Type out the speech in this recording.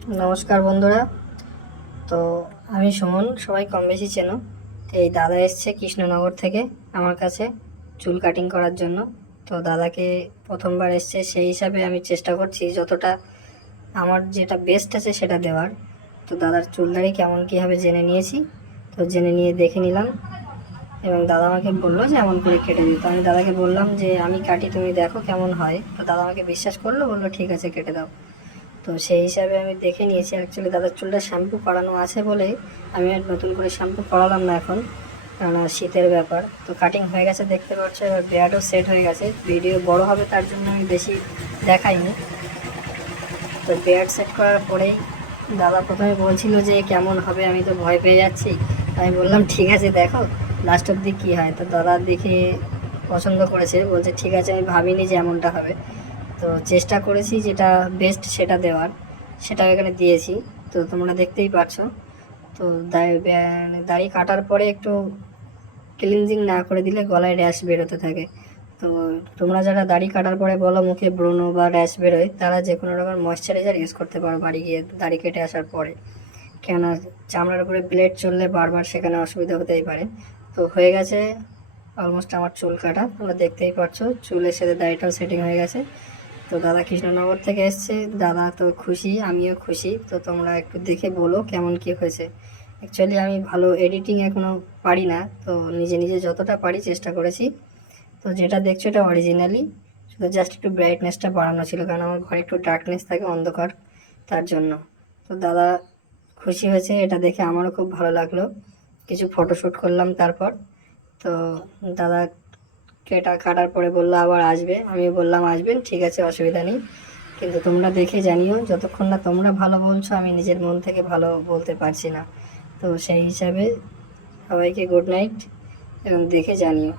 নমস্কার বন্ধুরা। তো আমি সুমন, সবাই কম বেশি চেনো। এই দাদা এসছে কৃষ্ণনগর থেকে আমার কাছে চুল কাটিং করার জন্য। তো দাদাকে প্রথমবার এসছে, সেই হিসাবে আমি চেষ্টা করছি যতটা আমার যেটা বেস্ট আছে সেটা দেওয়ার। তো দাদার চুলদাড়ি কেমন কীভাবে জেনে নিয়েছি, তো জেনে নিয়ে দেখে নিলাম এবং দাদা আমাকে বললো যে এমন করে কেটে দিই। তো আমি দাদাকে বললাম যে আমি কাটি, তুমি দেখো কেমন হয়। তো দাদা আমাকে বিশ্বাস করলো, বললো ঠিক আছে কেটে দাও। তো সেই হিসাবে আমি দেখে নিয়েছি। অ্যাকচুয়ালি দাদার চুলটা শ্যাম্পু করানো আছে বলেই আমি আর নতুন করে শ্যাম্পু করালাম না এখন, কেননা শীতের ব্যাপার। তো কাটিং হয়ে গেছে দেখতে পাচ্ছ, এবার বিয়ার্ডও সেট হয়ে গেছে। ভিডিও বড় হবে তার জন্য আমি বেশি দেখাইনি। তো বিয়ার্ড সেট করার পরেই দাদা প্রথমে বলছিল যে কেমন হবে, আমি তো ভয় পেয়ে যাচ্ছি। আমি বললাম ঠিক আছে দেখো লাস্ট অব্দি কী হয়। তো দাদা দেখে পছন্দ করেছে, বলছে ঠিক আছে, আমি ভাবিনি যে এমনটা হবে। তো চেষ্টা করেছি যেটা বেস্ট সেটা দেওয়ার, সেটাও এখানে দিয়েছি। তো তোমরা দেখতেই পাচ্ছ। তো দাড়ি কাটার পরে একটু ক্লিনজিং না করে দিলে গলায় র্যাশ বেরোতে থাকে। তো তোমরা যারা দাড়ি কাটার পরে বলো মুখে ব্রণ বা র্যাশ বেরোয়, তারা যে কোনো রকম ময়শ্চারাইজার ইউজ করতে পারো বাড়ি গিয়ে দাড়ি কেটে আসার পরে। কেননা চামড়ার উপরে ব্লেড চললে বারবার সেখানে অসুবিধা হতেই পারে। তো হয়ে গেছে অলমোস্ট আমার চুল কাটা, তোমরা দেখতেই পাচ্ছ চুলের সাথে দাড়িটাও সেটিং হয়ে গেছে। তো দাদা কৃষ্ণনগর থেকে এসছে, দাদা তো খুশি, আমিও খুশি। তো তোমরা একটু দেখে বলো কেমন কী হয়েছে। অ্যাকচুয়ালি আমি ভালো এডিটিং এখনও পারি না, তো নিজে নিজে যতটা পারি চেষ্টা করেছি। তো যেটা দেখছো এটা অরিজিনালি, শুধু জাস্ট একটু ব্রাইটনেসটা বাড়ানো ছিল, কারণ আমার ঘরে একটু ডার্কনেস থাকে, অন্ধকার, তার জন্য। তো দাদা খুশি হয়েছে, এটা দেখে আমারও খুব ভালো লাগলো। কিছু ফটোশ্যুট করলাম তারপর। তো দাদা কাটার পরে বললো আবার আসবে, আমি বললাম আসবেন, ঠিক আছে অসুবিধা নেই। কিন্তু তোমরা দেখে জানিও, যতক্ষণ না তোমরা ভালো বলছো আমি নিজের মন থেকে ভালো বলতে পারছি না। তো সেই হিসাবে সবাইকে গুড নাইট এবং দেখে জানিও।